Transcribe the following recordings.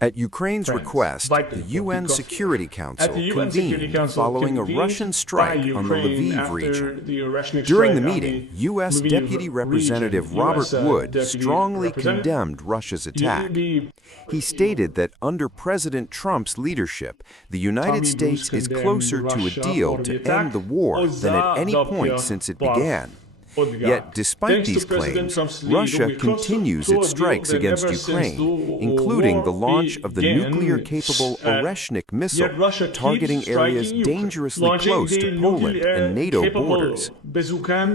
At Ukraine's request, the UN Security Council convened following a Russian strike on the Lviv region. During the meeting, U.S. Deputy Representative Robert Wood strongly condemned Russia's attack. He stated that under President Trump's leadership, the United States is closer to a deal to end the war than at any point since it began. Yet, despite these claims, Russia continues its strikes against Ukraine, including the launch of the nuclear-capable Oreshnik missile, targeting areas dangerously close to Poland and NATO borders.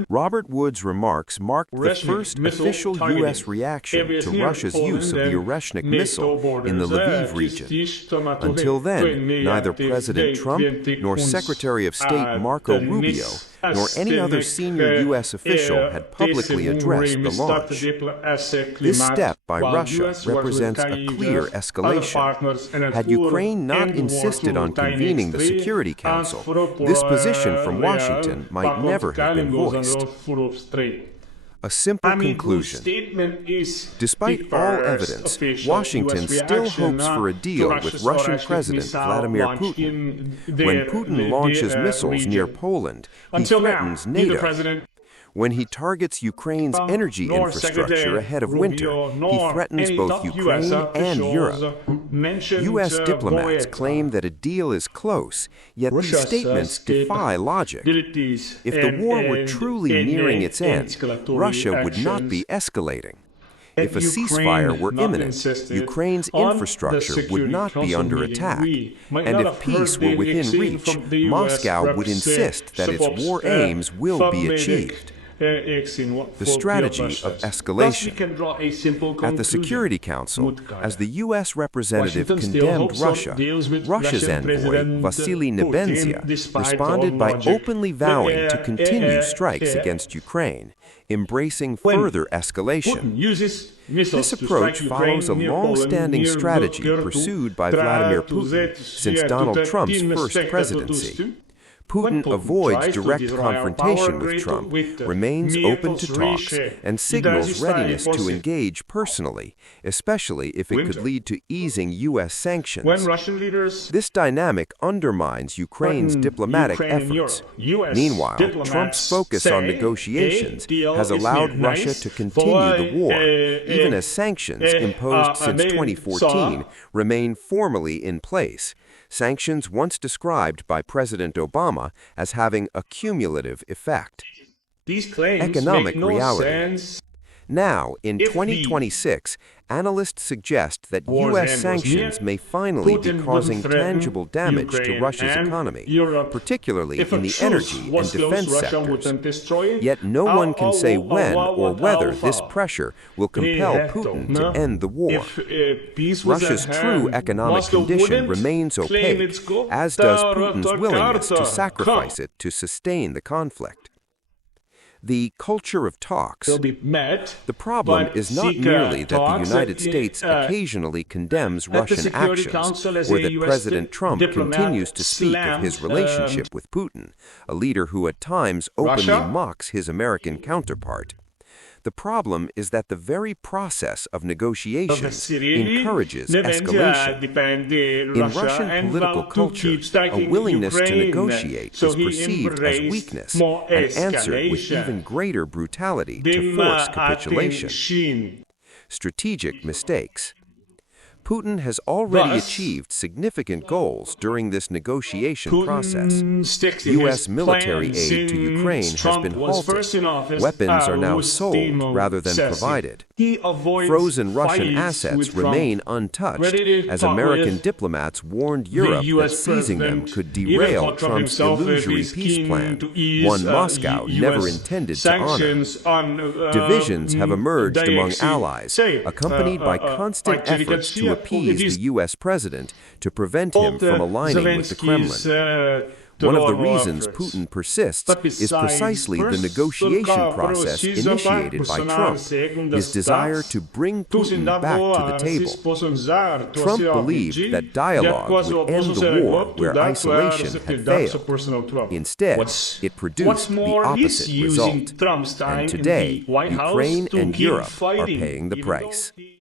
Robert Wood's remarks marked the first official U.S. reaction to Russia's use of the Oreshnik missile in the Lviv region. Until then, neither President Trump nor Secretary of State Marco Rubio nor any other senior U.S. official had publicly addressed the launch. This step by Russia represents a clear escalation. Had Ukraine not insisted on convening the Security Council, this position from Washington might never have been voiced. A simple conclusion. Despite all evidence, Washington still hopes for a deal with Russian President Vladimir Putin. When Putin launches missiles near Poland, he threatens NATO. When he targets Ukraine's energy infrastructure ahead of winter, he threatens both Ukraine and Europe. U.S. diplomats claim that a deal is close, yet these statements defy logic. If the war were truly nearing its end, Russia would not be escalating. If a ceasefire were imminent, Ukraine's infrastructure would not be under attack. And if peace were within reach, Moscow would insist that its war aims will be achieved. The strategy of escalation. At the Security Council, as the U.S. representative condemned Russia, Russia's envoy, Vitaly Portnikov, responded by openly vowing to continue strikes against Ukraine, embracing further escalation. This approach follows a long-standing strategy pursued by Vladimir Putin since Donald Trump's first presidency. Putin avoids direct confrontation with Trump, remains open to talks, and signals readiness to engage personally, especially if it could lead to easing U.S. sanctions. This dynamic undermines Ukraine's diplomatic efforts. Meanwhile, Trump's focus on negotiations has allowed Russia to continue the war, even as sanctions imposed since 2014 remain formally in place. Sanctions once described by President Obama as having a cumulative effect. Economic reality. Now, in 2026, analysts suggest that U.S. sanctions may finally be causing tangible damage to Russia's economy, particularly in the energy and defense sectors. Yet no one can say when or whether this pressure will compel Putin to end the war. Russia's true economic condition remains opaque, as does Putin's willingness to sacrifice it to sustain the conflict. The culture of talks. The problem is not merely that the United States occasionally condemns Russian actions, or that President Trump continues to speak of his relationship with Putin, a leader who at times openly mocks his American counterpart. The problem is that the very process of negotiations encourages escalation. In Russian political culture, a willingness to negotiate is perceived as weakness and answered with even greater brutality to force capitulation. Strategic mistakes. Putin has already achieved significant goals during this negotiation process. U.S. military aid to Ukraine has been halted. Weapons are now sold rather than provided. Frozen Russian assets remain untouched, as American diplomats warned Europe that seizing them could derail Trump's illusory peace plan, one Moscow never intended to honor. Divisions have emerged among allies, accompanied by constant efforts to appease the U.S. president to prevent him from aligning with the Kremlin. One of the reasons Putin persists is precisely the negotiation process initiated by Trump, his desire to bring Putin back to the table. Trump believed that dialogue would end the war where isolation had failed. Instead, it produced the opposite result. And today, Ukraine and Europe are paying the price.